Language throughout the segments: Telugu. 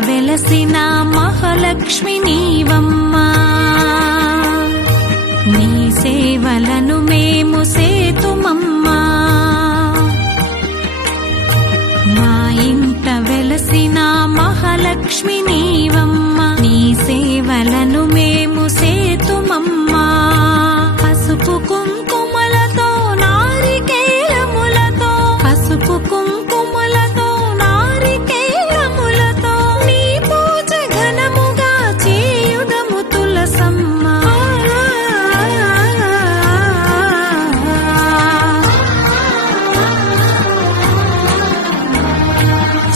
వెలసిన మహాలక్ష్మి నీవమ్మా, నీ సేవలను మేము సేతుమమ్మా. మా ఇంట వెలసిన మహాలక్ష్మి నీవమ్మా, నీ సేవలను మేము సేతుమమ్మా. పసుపు కుంకుమలతో నారికేలములతో, పసుపు కుంకుమలతో నారికేలములతో నీ పూజ ఘనముగా చేయుదము తులసమ్మ.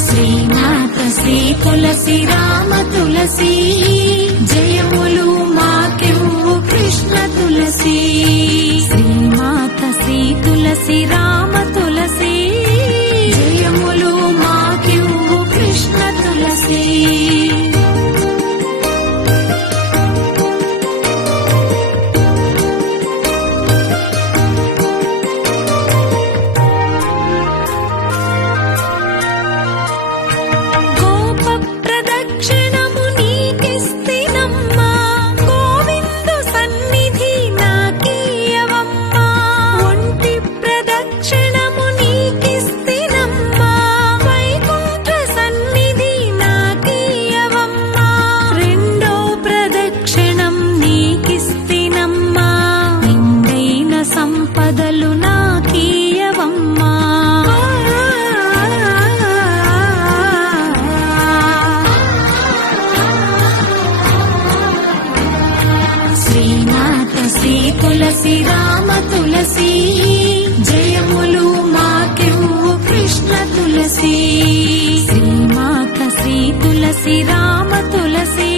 శ్రీమాత శ్రీ తులసి రామ తులసి, జయములు మాకెవ్వు కృష్ణ తులసి. శ్రీమాత శ్రీ తులసి రామ తులసి, జయములు మాకెవ్వు కృష్ణ తులసి. సంపదలు నాకీయవమ్మా, శ్రీమాత శ్రీ తులసి రామ తులసి, జయములు మాకెవ్వు కృష్ణ తులసి. శ్రీమాత శ్రీ తులసి రామ తులసి,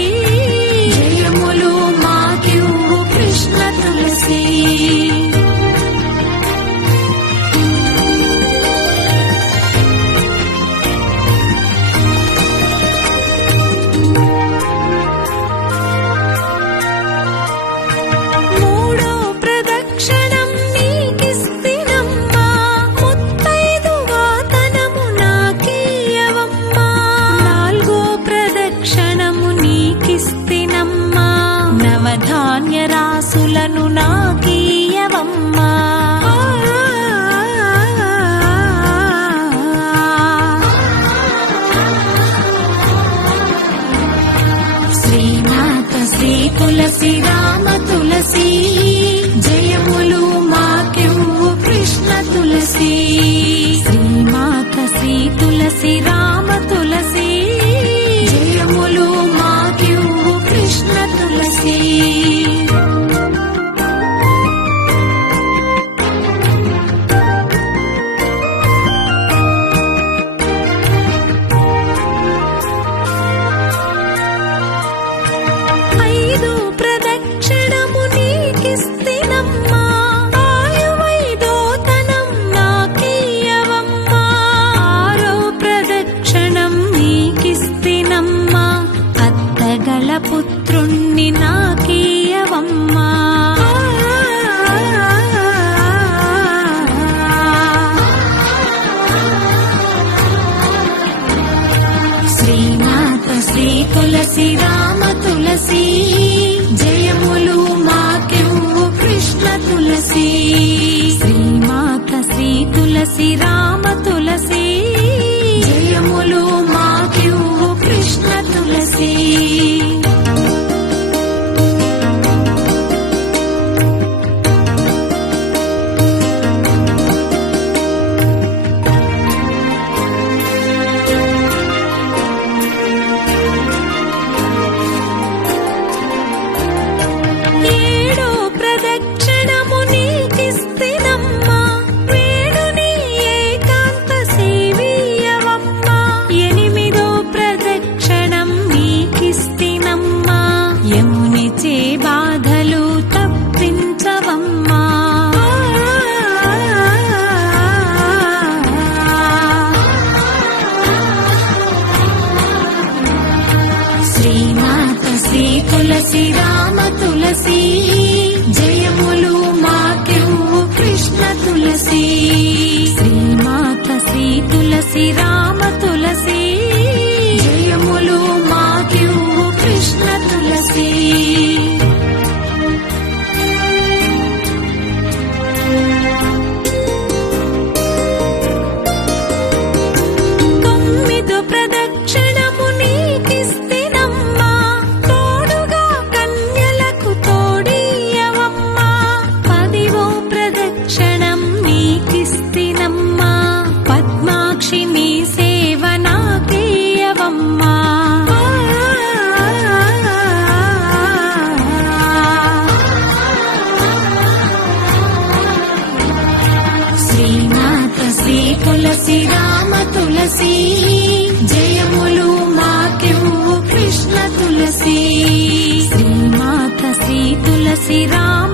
జయములు మాకెవ్వు కృష్ణ తులసి. నవధాన్య రాసులను నాకీయవమ్మా, శ్రీమాత శ్రీ తులసి రామ తులసి, జయములు మాకెవ్వు కృష్ణ తులసి. శ్రీమాత శ్రీ తులసి రామ తులసి, జయములు మాకెవ్వు కృష్ణ తులసి. ఐదు ప్రదక్షిణము నీకిస్తినమ్మా, ఆయువైదోతనం నాకీయవమ్మా. ఆరో ప్రదక్షిణం నీకిస్తినమ్మా, అత్తగల పుత్రుణ్ణి నాకీయవమ్మా. శ్రీమాత శ్రీ తులసి రామ తులసి, జయములు మాకెవ్వు కృష్ణ తులసి. శ్రీమాత శ్రీ తులసి రామ తులసి, జయములు మాకెవ్వు కృష్ణ తులసి. ఏడో ప్రదక్షిణము నీకిస్తినమ్మా, వేణుని ఏకాంత సేవీయవమ్మా. ఎనిమిదో ప్రదక్షిణం నీకిస్తినమ్మా, యమునిచే బాధలు తప్పించవమ్మా. శ్రీమాత శ్రీ తులసి రామ తులసి, జయములు మాకెవ్వు కృష్ణ తులసి. శ్రీమాత శ్రీ తులసి రామ తులసి, జయములు రామ తులసి జయములు మాకివ్వు కృష్ణ తులసి శ్రీమాత శ్రీ తులసి రామ